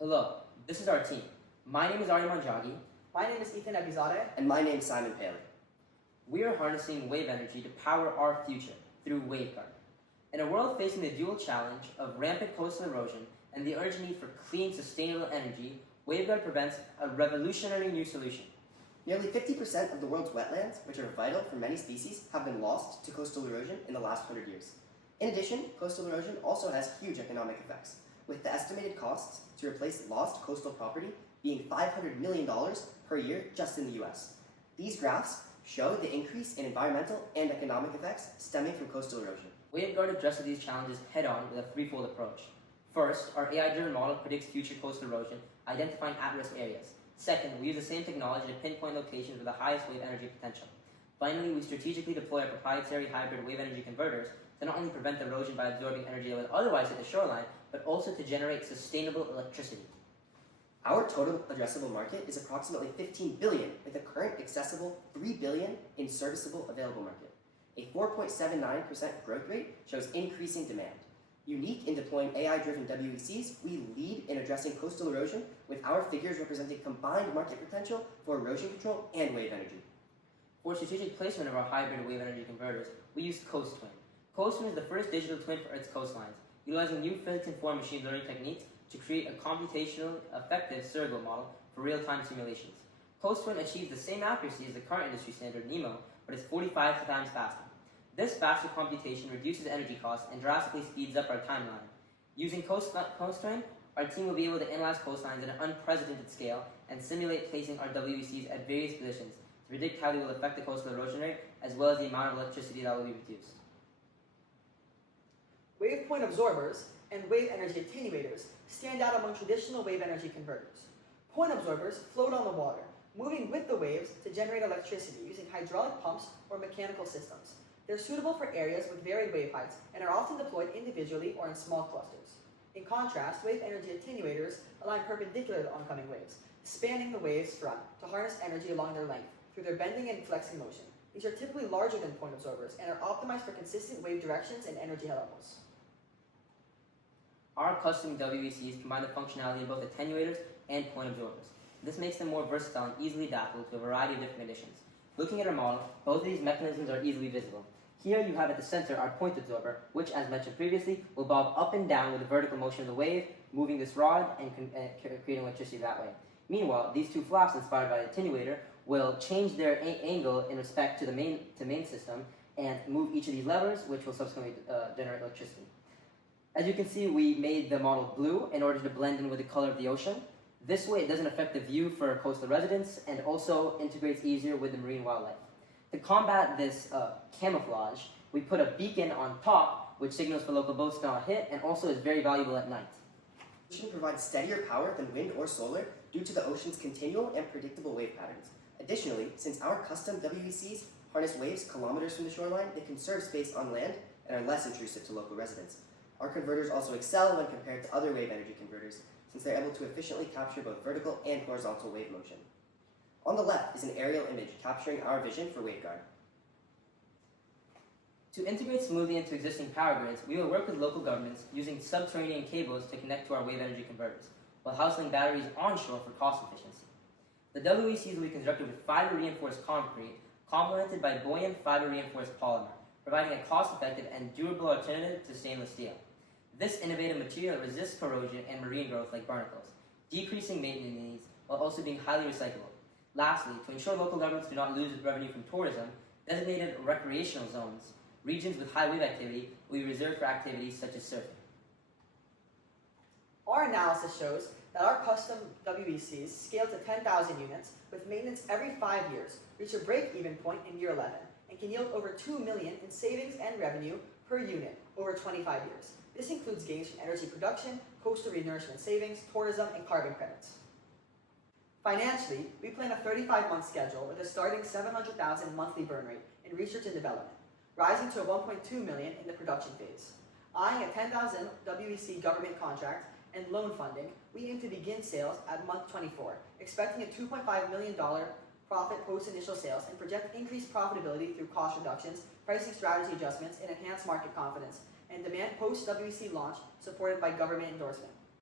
Hello, this is our team. My name is Arya Manjagi. My name is Ethan Abizadeh. And my name's Simon Paley. We are harnessing wave energy to power our future through WaveGuard. In a world facing the dual challenge of rampant coastal erosion and the urgent need for clean, sustainable energy, WaveGuard presents a revolutionary new solution. Nearly 50% of the world's wetlands, which are vital for many species, have been lost to coastal erosion in the last 100 years. In addition, coastal erosion also has huge economic effects, with the estimated costs to replace lost coastal property being $500 million per year just in the US. These graphs show the increase in environmental and economic effects stemming from coastal erosion. WaveGuard addresses these challenges head-on with a threefold approach. First, our AI-driven model predicts future coastal erosion, identifying at-risk areas. Second, we use the same technology to pinpoint locations with the highest wave energy potential. Finally, we strategically deploy our proprietary hybrid wave energy converters to not only prevent erosion by absorbing energy that would otherwise hit the shoreline, but also to generate sustainable electricity. Our total addressable market is approximately $15 billion, with a current accessible $3 billion in serviceable available market. A 4.79% growth rate shows increasing demand. Unique in deploying AI-driven WECs, we lead in addressing coastal erosion, with our figures representing combined market potential for erosion control and wave energy. For strategic placement of our hybrid wave energy converters, we use Coast Twin. Coast Twin is the first digital twin for Earth's coastlines, utilizing new physics-informed machine learning techniques to create a computationally effective surrogate model for real-time simulations. Coast Twin achieves the same accuracy as the current industry standard NEMO, but is 45 times faster. This faster computation reduces energy costs and drastically speeds up our timeline. Using Coast Twin, our team will be able to analyze coastlines at an unprecedented scale and simulate placing our WECs at various positions to predict how they will affect the coastal erosion rate, as well as the amount of electricity that will be produced. Wave point absorbers and wave energy attenuators stand out among traditional wave energy converters. Point absorbers float on the water, moving with the waves to generate electricity using hydraulic pumps or mechanical systems. They're suitable for areas with varied wave heights and are often deployed individually or in small clusters. In contrast, wave energy attenuators align perpendicular to oncoming waves, spanning the wave's front to harness energy along their length through their bending and flexing motion. These are typically larger than point absorbers and are optimized for consistent wave directions and energy levels. Our custom WECs combine the functionality of both attenuators and point absorbers. This makes them more versatile and easily adaptable to a variety of different conditions. Looking at our model, both of these mechanisms are easily visible. Here you have at the center our point absorber, which, as mentioned previously, will bob up and down with the vertical motion of the wave, moving this rod and creating electricity that way. Meanwhile, these two flaps, inspired by the attenuator, will change their angle in respect to the main system and move each of these levers, which will subsequently generate electricity. As you can see, we made the model blue in order to blend in with the color of the ocean. This way, it doesn't affect the view for coastal residents and also integrates easier with the marine wildlife. To combat this camouflage, we put a beacon on top, which signals for local boats to not hit, and also is very valuable at night. The ocean provides steadier power than wind or solar due to the ocean's continual and predictable wave patterns. Additionally, since our custom WECs harness waves kilometers from the shoreline, they conserve space on land and are less intrusive to local residents. Our converters also excel when compared to other wave energy converters, since they're able to efficiently capture both vertical and horizontal wave motion. On the left is an aerial image capturing our vision for WaveGuard. To integrate smoothly into existing power grids, we will work with local governments using subterranean cables to connect to our wave energy converters, while housing batteries onshore for cost efficiency. The WECs will be constructed with fiber-reinforced concrete, complemented by buoyant fiber-reinforced polymer, providing a cost-effective and durable alternative to stainless steel. This innovative material resists corrosion and marine growth like barnacles, decreasing maintenance needs while also being highly recyclable. Lastly, to ensure local governments do not lose revenue from tourism, designated recreational zones, regions with high wave activity, will be reserved for activities such as surfing. Our analysis shows that our custom WECs scale to 10,000 units with maintenance every 5 years, reach a break-even point in year 11, and can yield over $2 million in savings and revenue per unit over 25 years. This includes gains from energy production, coastal renourishment savings, tourism, and carbon credits. Financially, we plan a 35-month schedule with a starting $700,000 monthly burn rate in research and development, rising to $1.2 million in the production phase. Eyeing a 10,000 WEC government contract and loan funding, we aim to begin sales at month 24, expecting a $2.5 million profit post-initial sales and project increased profitability through cost reductions, pricing strategy adjustments, and enhanced market confidence, and demand post-WEC launch supported by government endorsement.